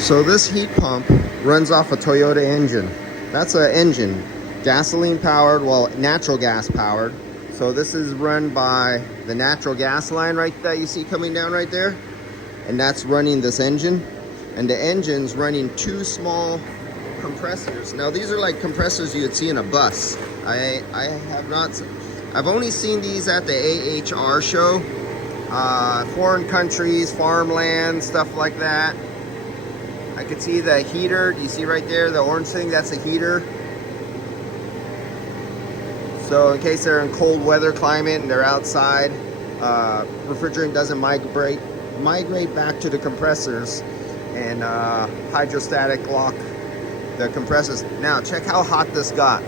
So this heat pump runs off a Toyota engine. That's an engine, gasoline powered, well, natural gas powered. So this is run by the natural gas line right that you see coming down right there. And that's running this engine. And the engine's running two small compressors. Now these are like compressors you would see in a bus. I've only seen these at the AHR show. Foreign countries, farmland, stuff like that. I could see the heater. Do you see right there, the orange thing? That's a heater. So in case they're in cold weather climate and they're outside, refrigerant doesn't migrate back to the compressors and hydrostatic lock the compressors. Now check how hot this got.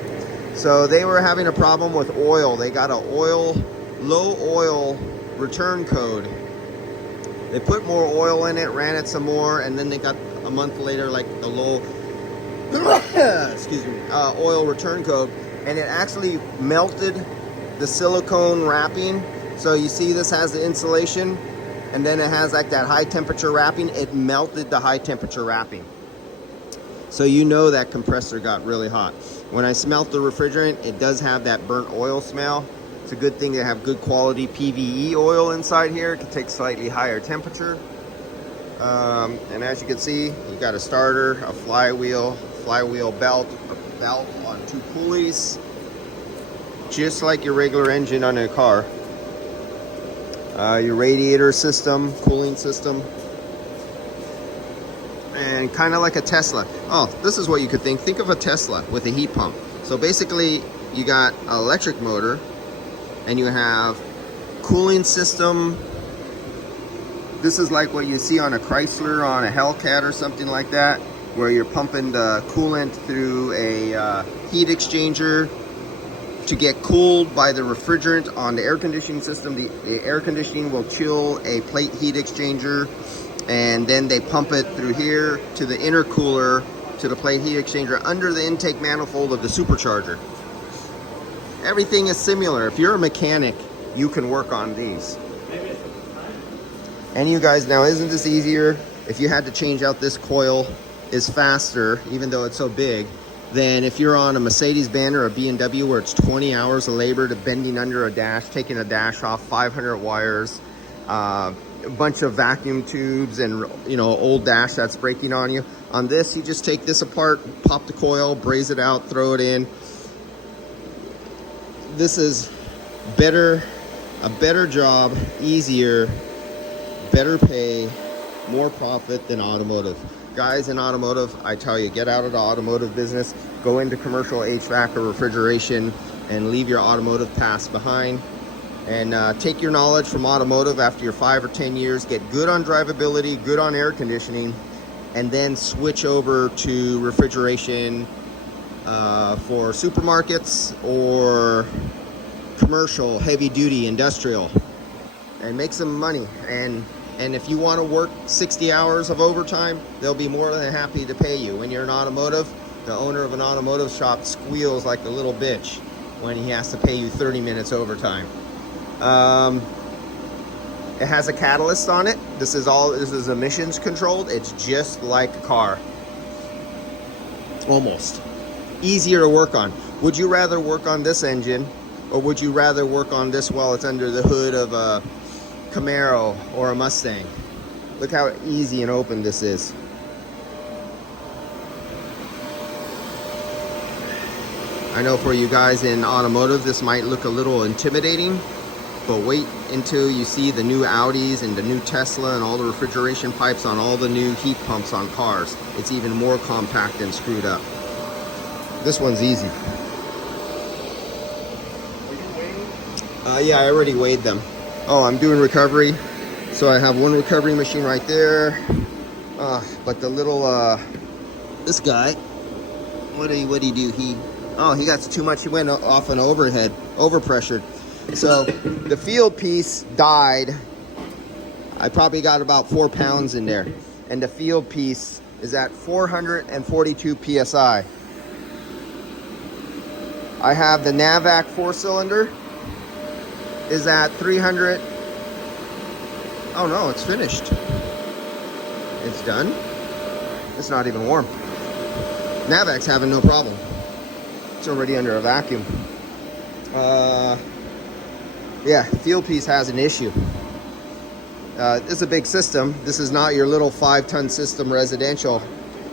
So they were having a problem with oil. They got a low oil return code. They put more oil in it, ran it some more, and then they got a month later like the low excuse me, oil return code, and it actually melted the silicone wrapping. So you see this has the insulation, and then it has like that high temperature wrapping. It melted the high temperature wrapping. So you know that compressor got really hot. When I smelt the refrigerant, it does have that burnt oil smell. It's a good thing to have good quality PVE oil inside here. It can take slightly higher temperature. And as you can see, you got a starter, a flywheel belt, a belt on two pulleys, just like your regular engine on a car. Your radiator system, cooling system, and kind of like a Tesla. Oh, this is what you could think. Think of a Tesla with a heat pump. So basically, you got an electric motor, and you have cooling system. This is like what you see on a Chrysler, on a Hellcat or something like that, where you're pumping the coolant through a heat exchanger to get cooled by the refrigerant on the air conditioning system. The air conditioning will chill a plate heat exchanger, and then they pump it through here to the intercooler, to the plate heat exchanger under the intake manifold of the supercharger. Everything is similar. If you're a mechanic, you can work on these. And you guys, now isn't this easier? If you had to change out this coil, is faster, even though it's so big, than if you're on a Mercedes-Benz or a BMW where it's 20 hours of labor to bending under a dash, taking a dash off, 500 wires, a bunch of vacuum tubes, and old dash that's breaking on you. On this, you just take this apart, pop the coil, braze it out, throw it in. This is a better job, easier, better pay, more profit than automotive. Guys in automotive, I tell you, get out of the automotive business, go into commercial HVAC or refrigeration, and leave your automotive past behind. And take your knowledge from automotive after your 5 or 10 years, get good on drivability, good on air conditioning, and then switch over to refrigeration for supermarkets or commercial, heavy duty, industrial, and make some money. And if you want to work 60 hours of overtime, they'll be more than happy to pay you. When you're in automotive, the owner of an automotive shop squeals like a little bitch when he has to pay you 30 minutes overtime. It has a catalyst on it. This is emissions controlled. It's just like a car. Almost. Easier to work on. Would you rather work on this engine, or would you rather work on this while it's under the hood of a Camaro or a Mustang? Look how easy and open this is. I know for you guys in automotive, this might look a little intimidating, but wait until you see the new Audis and the new Tesla and all the refrigeration pipes on all the new heat pumps on cars. It's even more compact and screwed up. This one's easy. Yeah, I already weighed them. Oh, I'm doing recovery. So I have one recovery machine right there. But the little, this guy, what did he do? He got too much. He went off an overhead, overpressured. So the field piece died. I probably got about 4 pounds in there. And the field piece is at 442 PSI. I have the NAVAC 4-cylinder is at 300. Oh no, it's finished. It's done. It's not even warm. Navac's having no problem. It's already under a vacuum. Yeah, field piece has an issue. This is a big system. This is not your little 5-ton system residential,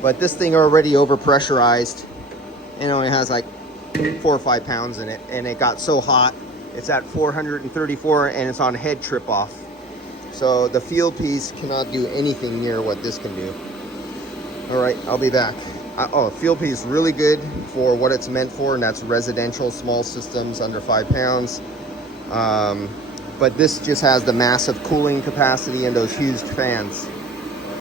but this thing already overpressurized and only has like 4 or 5 pounds in it, and it got so hot. It's at 434 and it's on head trip off. So the field piece cannot do anything near what this can do. All right, I'll be back. Oh, field piece is really good for what it's meant for, and that's residential, small systems under 5 pounds. But this just has the massive cooling capacity and those huge fans.